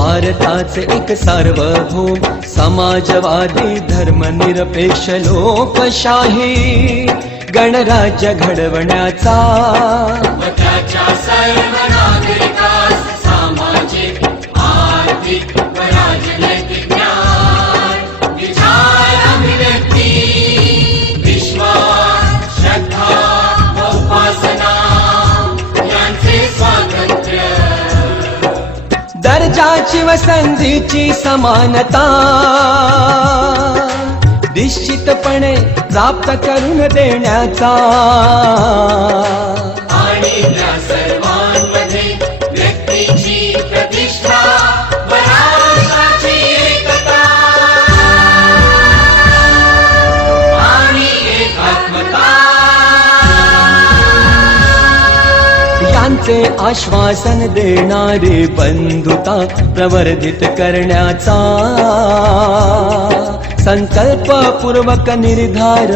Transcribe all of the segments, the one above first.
भारता एक सारभौम समाजवादी धर्मनिरपेक्ष लोकशाही गणराज्य घडवण्याचा संधीची समानता निश्चितपणे जाप्त करून देण्याचा आश्वासन देणारे बंधुता प्रवर्धित करण्याचा संकल्प पूर्वक निर्धार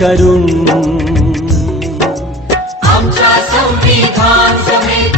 करूं आमच्या संविधान समिती